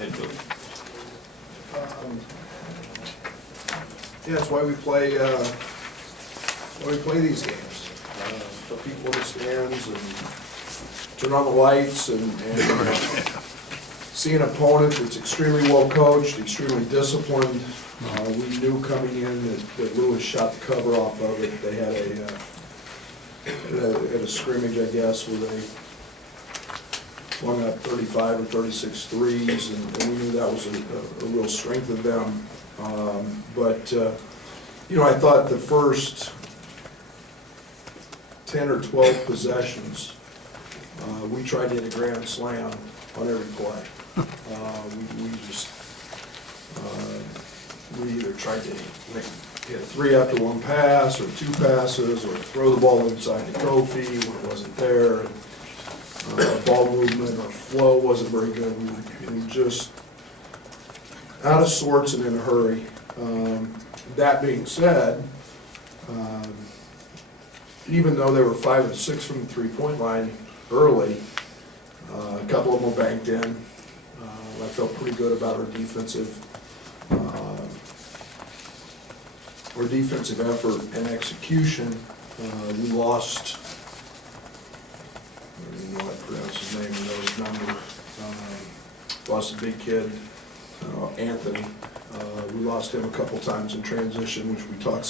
ahead, Bill. Yeah, that's why we play these games. Put people in the stands and turn on the lights and see an opponent that's extremely well coached, extremely disciplined. We knew coming in that Lewis shot the cover off of it. They had a scrimmage, I guess, where they flung up 35 or 36 threes, and we knew that was a real strength of them. You know, I thought the first 10 or 12 possessions, we tried to hit a grand slam on every play. We either tried to hit three after one pass, or two passes, or throw the ball inside to Kofi when it wasn't there. Ball movement or flow wasn't very good. We were just out of sorts and in a hurry. That being said, even though they were 5 of 6 from the three-point line early, a couple of them were banked in. I felt pretty good about our defensive effort and execution. We lost, I don't even know how to pronounce his name, I know his number. Lost a big kid, Anthony. We lost him a couple times in transition, which we talked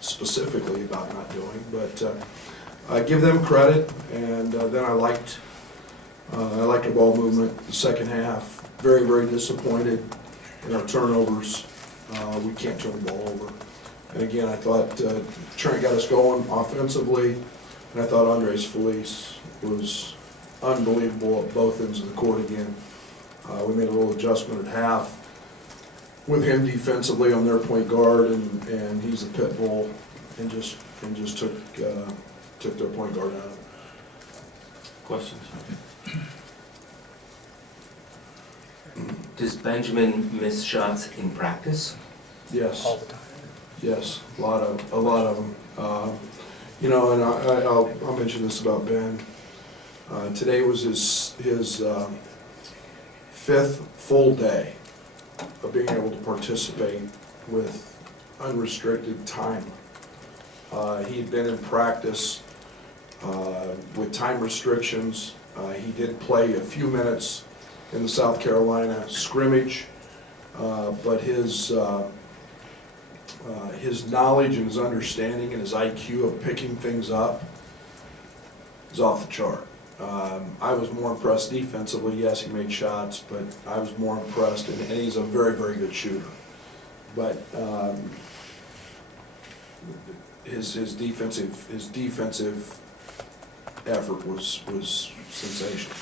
specifically about not doing. But I give them credit, and then I liked the ball movement. The second half, very, very disappointed in our turnovers. We can't turn the ball over. And again, I thought Trent got us going offensively, and I thought Andres Felice was unbelievable at both ends of the court again. We made a little adjustment at half with him defensively on their point guard, and he's a pit bull, and just took their point guard out. Questions? Does Benjamin miss shots in practice? Yes. All the time. Yes, a lot of them. You know, and I'll mention this about Ben. Today was his 5th full day of being able to participate with unrestricted time. He had been in practice with time restrictions. He did play a few minutes in the South Carolina scrimmage, but his knowledge and his understanding and his IQ of picking things up is off the chart. I was more impressed defensively. Yes, he made shots, but I was more impressed, and he's a very, very good shooter. But his defensive effort was sensational.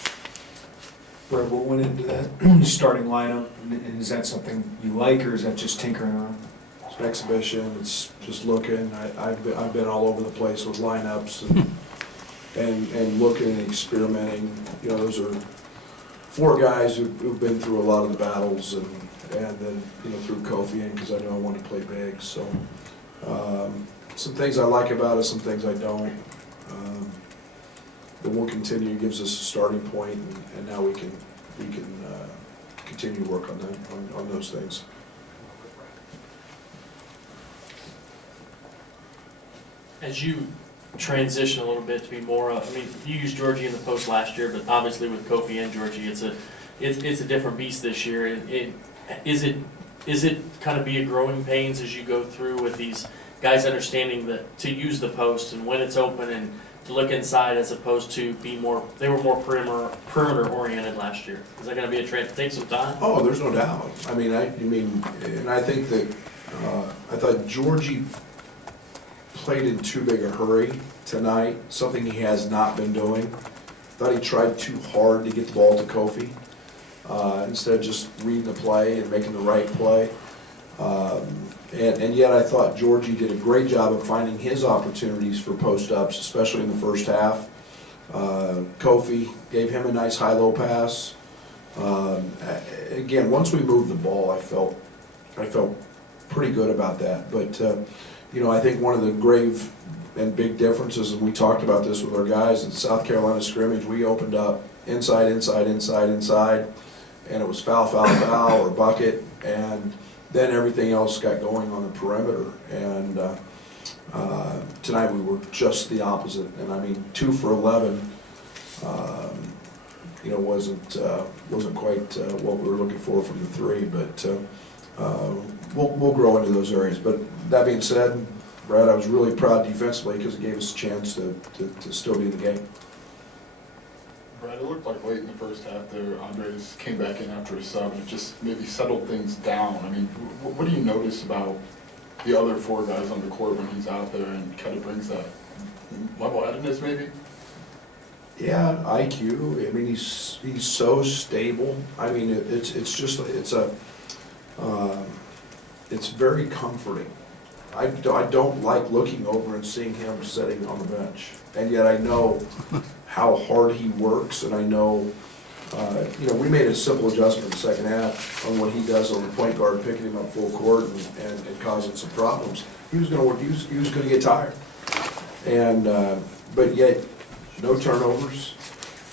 Brett, what went into that starting lineup? And is that something you like, or is that just tinkering around? It's an exhibition. It's just looking. I've been all over the place with lineups and looking and experimenting. You know, those are 4 guys who've been through a lot of the battles, and then, you know, through Kofi, and because I know I want to play big. So some things I like about it, some things I don't. But we'll continue. It gives us a starting point, and now we can continue to work on them on those things. As you transition a little bit to be more, I mean, you used Giorgi in the post last year, but obviously with Kofi and Giorgi, it's a different beast this year. Is it kind of be a growing pains as you go through with these guys understanding that to use the post and when it's open and to look inside as opposed to be more, they were more perimeter oriented last year? Is that going to be a trend? Take some time? Oh, there's no doubt. I mean, and I think that I thought Giorgi played in too big a hurry tonight, something he has not been doing. Thought he tried too hard to get the ball to Kofi instead of just reading the play and making the right play. And yet I thought Giorgi did a great job of finding his opportunities for post-ups, especially in the first half. Kofi gave him a nice high-low pass. Again, once we moved the ball, I felt pretty good about that. But you know, I think one of the grave and big differences, and we talked about this with our guys in South Carolina scrimmage, we opened up inside, and it was foul, foul, foul, or bucket, and then everything else got going on the perimeter. And tonight we were just the opposite, and I mean, 2 for 11, you know, wasn't quite what we were looking for from the 3, but we'll grow into those areas. But that being said, Brad, I was really proud defensively because it gave us a chance to still be in the game. Brad, it looked like late in the first half there, Andres came back in after a sub and it just maybe settled things down. I mean, what do you notice about the other 4 guys on the court when he's out there and kind of brings that level-headedness maybe? Yeah, IQ. I mean, he's so stable. I mean, it's very comforting. I don't like looking over and seeing him sitting on the bench, and yet I know how hard he works, and I know, you know, we made a simple adjustment in the second half on what he does on the point guard, picking him up full court and causing some problems. He was going to work. He was going to get tired, and but yet no turnovers.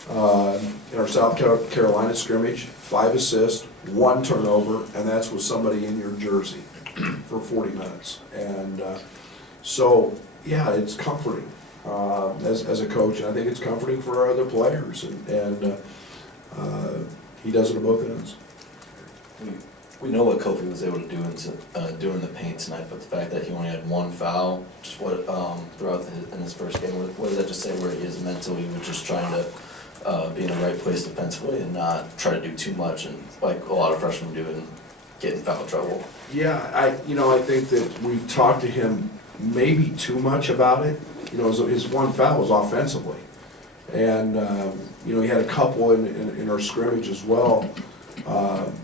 In our South Carolina scrimmage, 5 assists, 1 turnover, and that's with somebody in your jersey for 40 minutes. And so, yeah, it's comforting as a coach, and I think it's comforting for our other players. And he does it at both ends. We know what Kofi was able to do in the paint tonight, but the fact that he only had 1 foul, just what in his first game, what does that just say where he is mentally? We're just trying to be in the right place defensively and not try to do too much, and like a lot of freshmen do, and get in foul trouble. Yeah, I think that we've talked to him maybe too much about it. You know, his 1 foul was offensively, and you know, he had a couple in our scrimmage as well.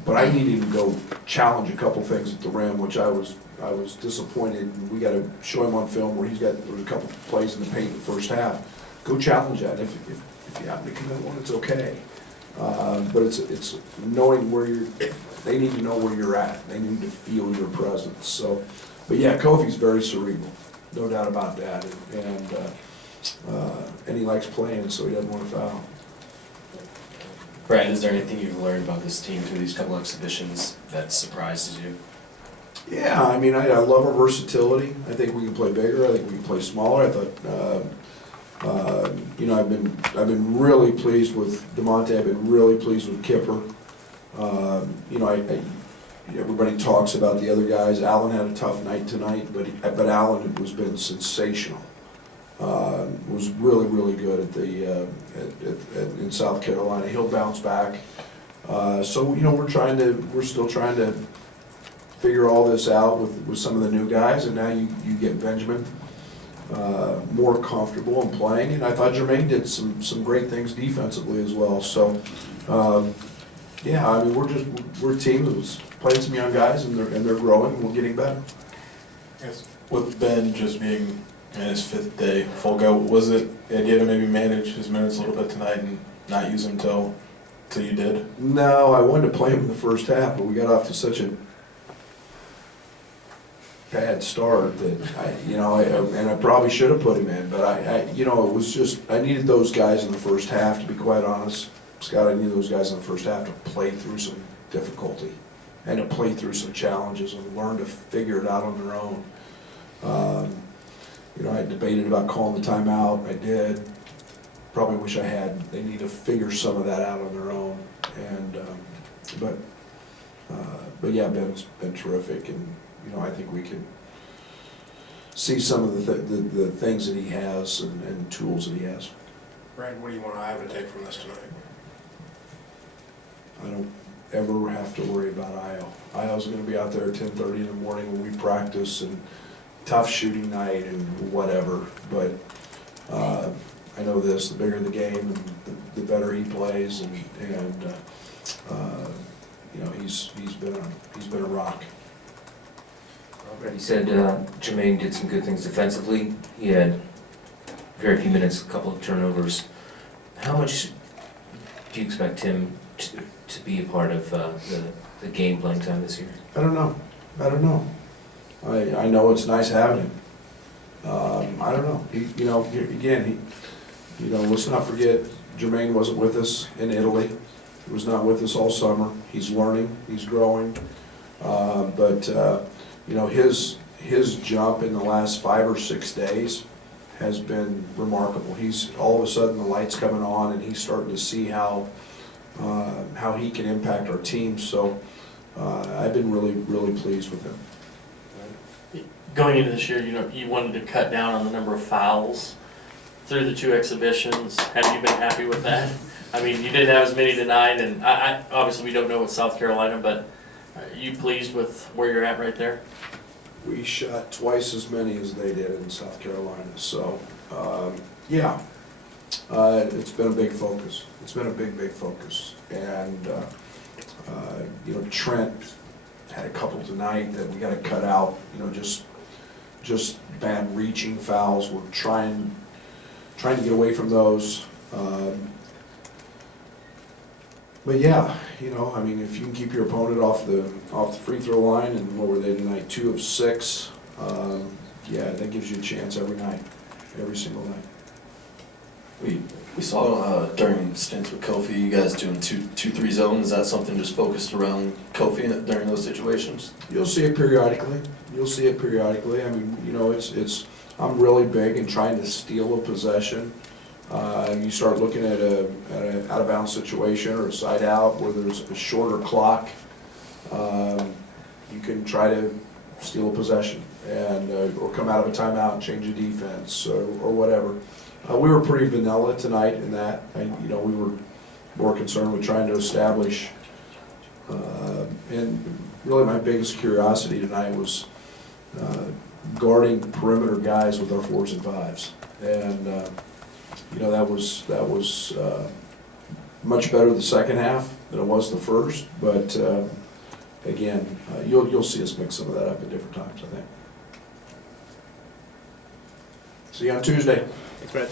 But I needed to go challenge a couple things at the rim, which I was disappointed. We got to show him on film where there was a couple plays in the paint in the first half. Go challenge that. If you happen to commit one, it's okay. But it's knowing where they need to know where you're at. They need to feel your presence. So, but yeah, Kofi's very cerebral, no doubt about that. And he likes playing, so he doesn't want to foul. Brad, is there anything you've learned about this team through these couple exhibitions that surprises you? Yeah, I mean, I love our versatility. I think we can play bigger. I think we can play smaller. I thought, you know, I've been really pleased with DeMonte. I've been really pleased with Kipper. You know, everybody talks about the other guys. Allen had a tough night tonight, but Allen has been sensational. Was really, really good in South Carolina. He'll bounce back. So, you know, we're still trying to figure all this out with some of the new guys, and now you get Benjamin more comfortable in playing, and I thought Jermaine did some great things defensively as well. So, yeah, I mean, we're a team that's playing some young guys, and they're growing, and we're getting better. Yes. With Ben just being in his 5th day full go, was it the idea to maybe manage his minutes a little bit tonight and not use him till you did? No, I wanted to play him in the first half, but we got off to such a bad start that I probably should have put him in, but you know, it was just, I needed those guys in the first half, to be quite honest. Scott, I needed those guys in the first half to play through some difficulty and to play through some challenges and learn to figure it out on their own. You know, I debated about calling the timeout. I did. Probably wish I had. They need to figure some of that out on their own. And but yeah, Ben's been terrific, and you know, I think we can see some of the things that he has and tools that he has. Brad, what do you want Iowa to take from this tonight? I don't ever have to worry about Io. Io's going to be out there at 10:30 in the morning when we practice, and tough shooting night and whatever. But I know this: the bigger the game, and the better he plays, and you know, he's been a rock. You said Jermaine did some good things defensively. He had very few minutes, a couple of turnovers. How much do you expect him to be a part of the game playing time this year? I don't know. I know it's nice having him. I don't know. You know, again, let's not forget Jermaine wasn't with us in Italy. He was not with us all summer. He's learning, he's growing. But you know, his jump in the last 5 or 6 days has been remarkable. He's, all of a sudden, the light's coming on, and he's starting to see how he can impact our team. So I've been really pleased with him. Going into this year, you know, you wanted to cut down on the number of fouls through the 2 exhibitions. Have you been happy with that? I mean, you didn't have as many tonight, and I obviously we don't know with South Carolina, but are you pleased with where you're at right there? We shot twice as many as they did in South Carolina, so, yeah. It's been a big focus. It's been a big focus. And, you know, Trent had a couple tonight that we gotta cut out, you know, just bad reaching fouls. We're trying to get away from those. But yeah, you know, I mean, if you can keep your opponent off the free throw line, and what were they tonight, 2 of 6, yeah, that gives you a chance every night, every single night. We saw during stints with Kofi, you guys doing 2-3 zone. Is that something just focused around Kofi during those situations? You'll see it periodically. You'll see it periodically. I mean, you know, it's I'm really big in trying to steal a possession. You start looking at an out of bounds situation or a side out where there's a shorter clock. You can try to steal a possession and or come out of a timeout and change the defense or whatever. We were pretty vanilla tonight in that. You know, we were more concerned with trying to establish. And really, my biggest curiosity tonight was guarding perimeter guys with our 4s and 5s, and you know, that was much better the second half than it was the first. But again, you'll see us mix some of that up at different times, I think. See you on Tuesday. Thanks, Brad.